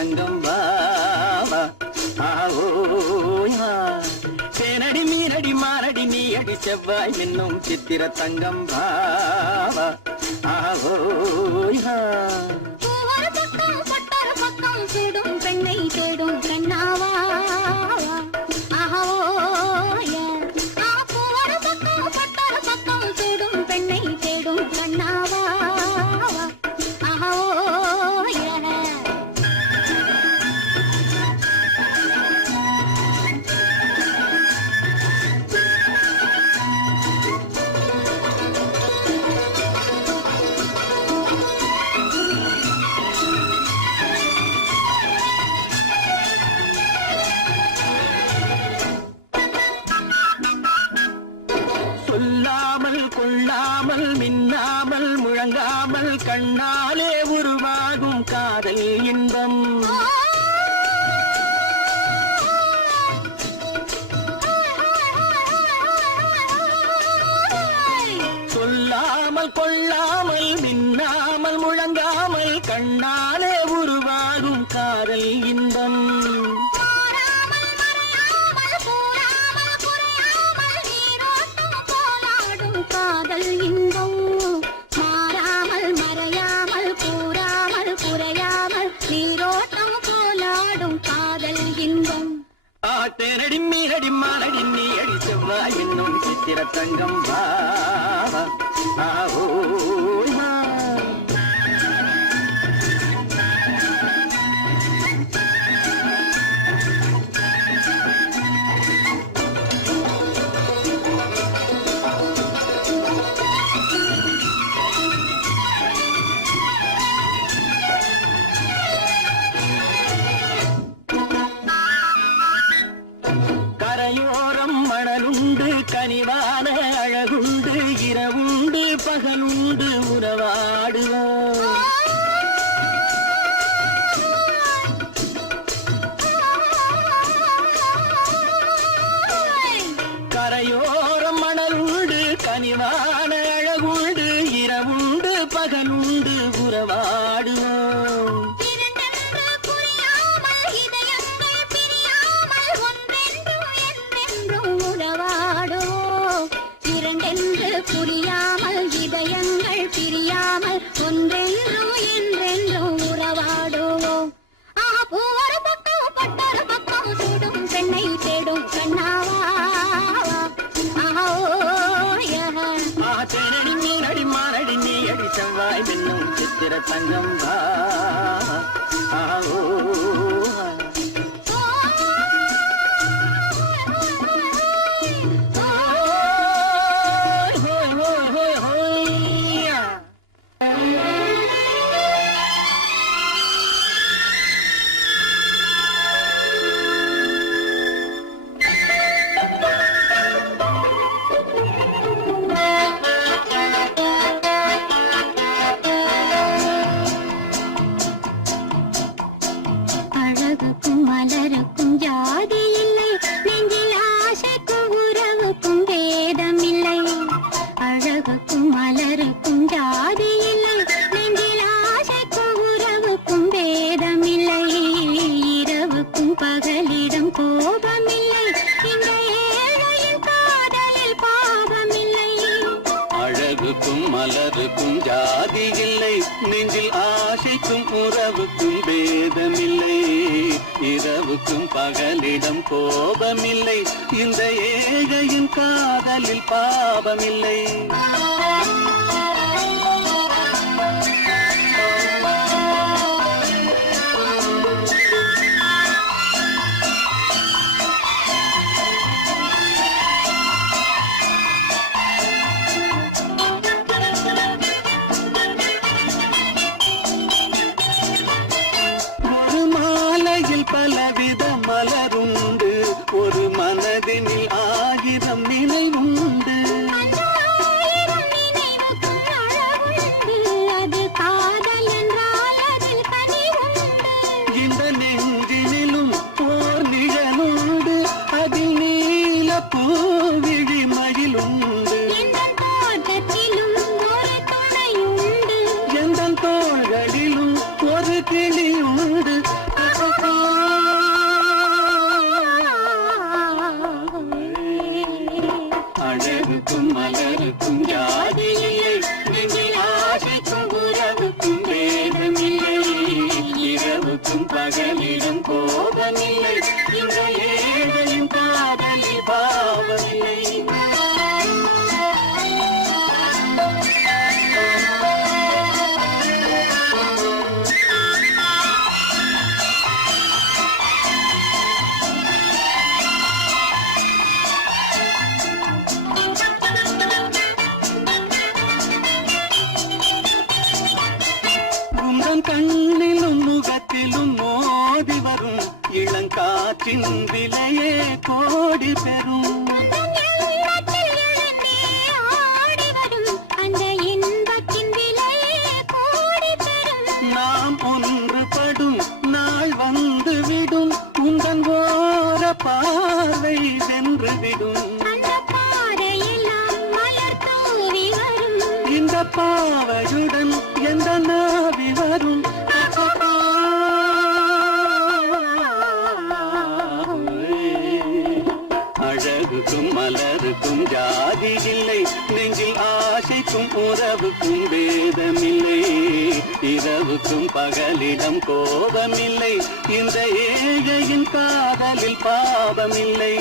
தங்கம் வாவா ஆவோயா தேனடி மீனடி மாரடி நீ அடி செவ்வாய் மின்னும் சித்திர தங்கம் வா. கொள்ளாமல் கொள்ளாமல் மின்னாமல் முழங்காமல் கண்ணாலே உருவாகும் காதல் இன்பம். காதல் இன்பம். மாறாமல் மறையாமல் கூறாமல் குறையாமல் நீரோட்டம் போலாடும் காதல் இன்பம். ஆத்தேனடி மீனடி மாலடி நீ அடி செவ்வாய் சித்திர தங்கம் வா. 아우 ஜாதி இல்லை நெஞ்சில் ஆசைக்கும் உறவுக்கும் பேதமில்லை. இரவுக்கும் பகலிடம் கோபமில்லை. இந்த ஏழையின் காதலில் பாவமில்லை. உன் விலையே கோடி பெறும். எனக்கும் பகலிடம் கோபமில்லை. இந்த ஏழையின் காதலில் பாவமில்லை.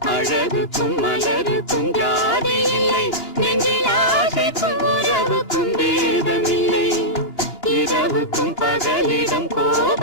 அழகுக்கும் மலருக்கும் ஜாதி இல்லை. நெஞ்சில் ஆசைக்கும் உறவுக்கும் வேதமில்லை. இரவுக்கும் பகலிடம் கோபம்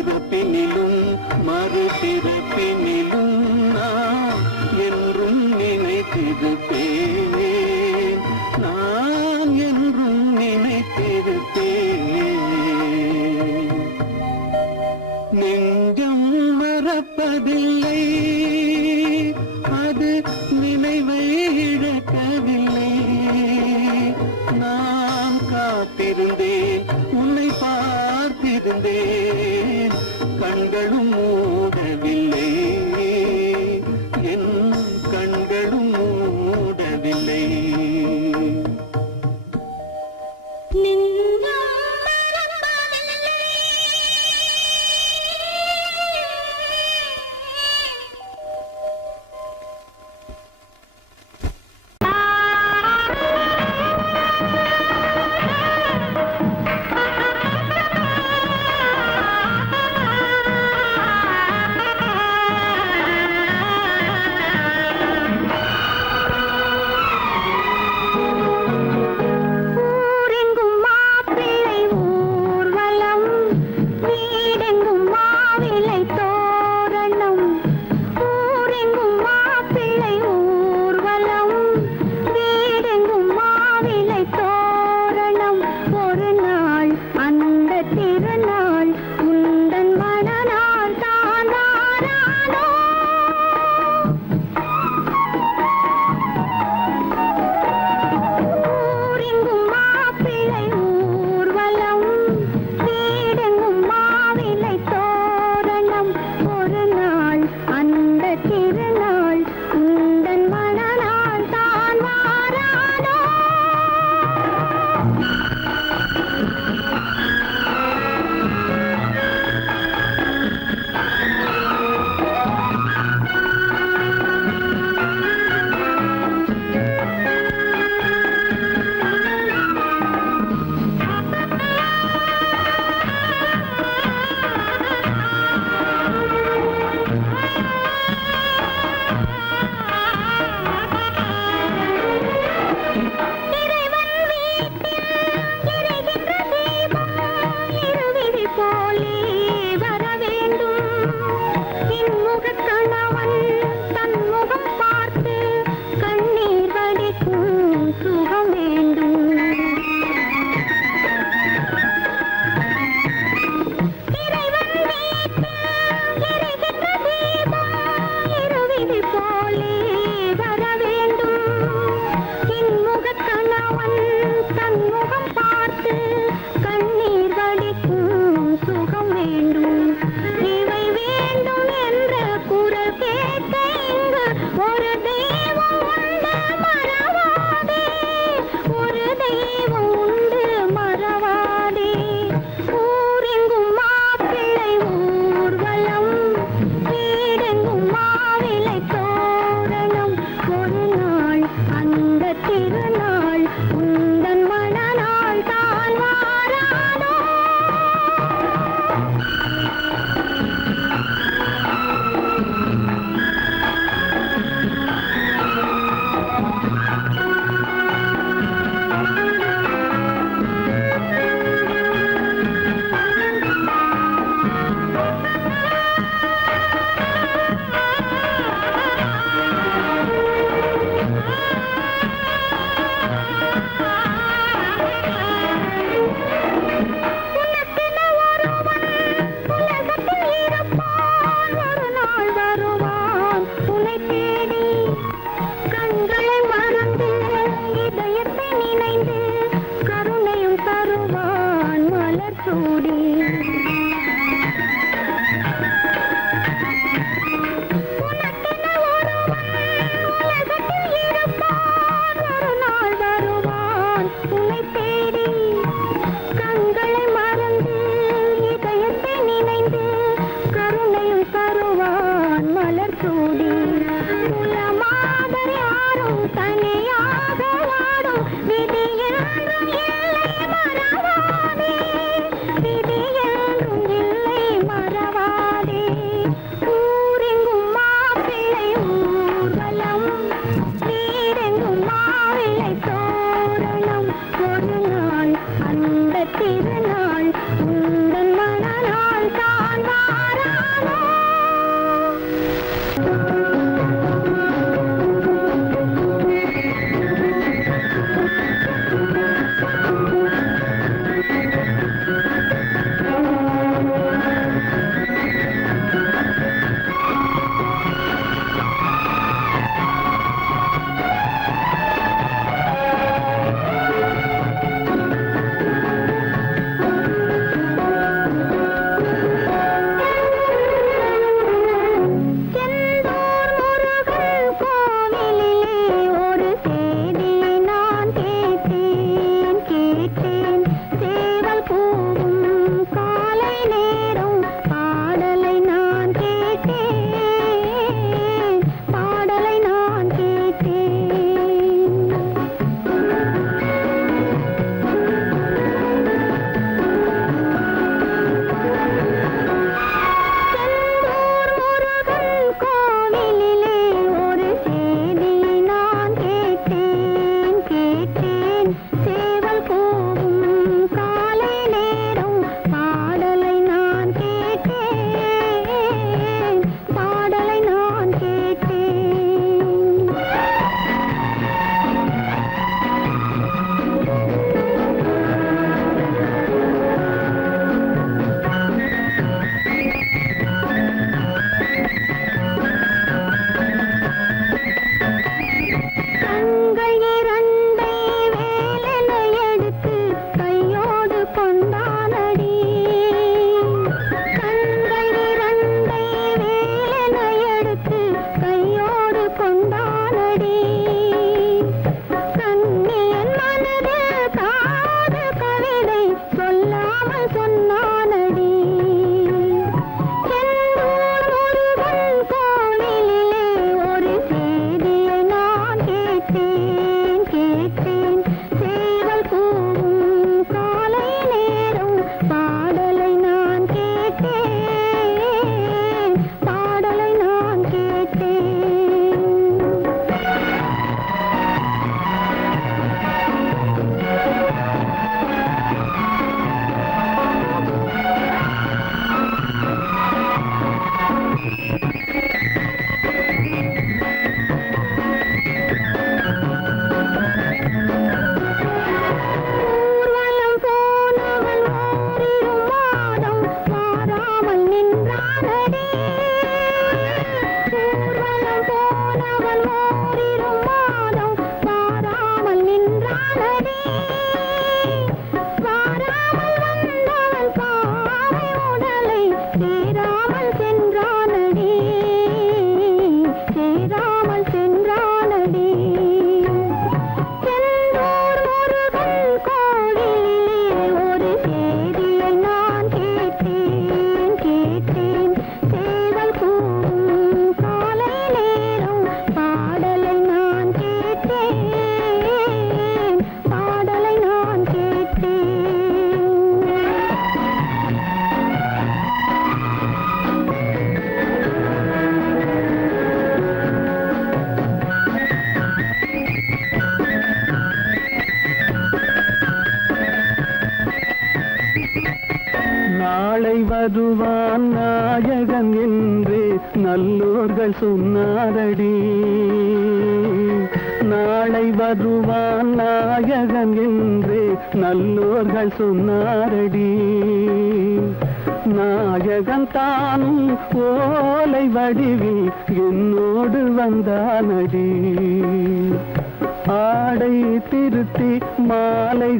பிறப்பினிலும் மறு பிறப்பினிலும்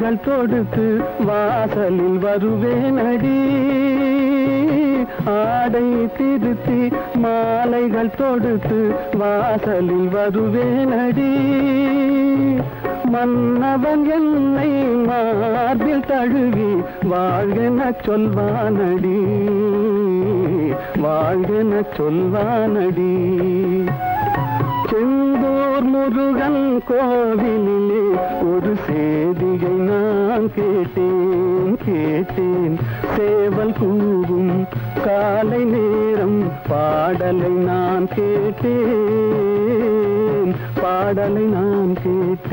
மாலைகள் தொடுத்து வாசலில் வருவேனடி ஆடை திருத்தி மாலைகள் தொடுத்து வாசலில் வருவேனடி மன்னவன் என்னை மார்பில் தழுவி வாழ்கென சொல்வானடி. வாழ்கென சொல்வானடி. செந்தூர் முருகன் கோவிலிலே ஒரு சே நான் கேட்டேன் கேட்டேன். சேவல் கூவும் காலை நேரம் பாடலை நான் கேட்டேன். பாடலை நான் கேட்டேன்.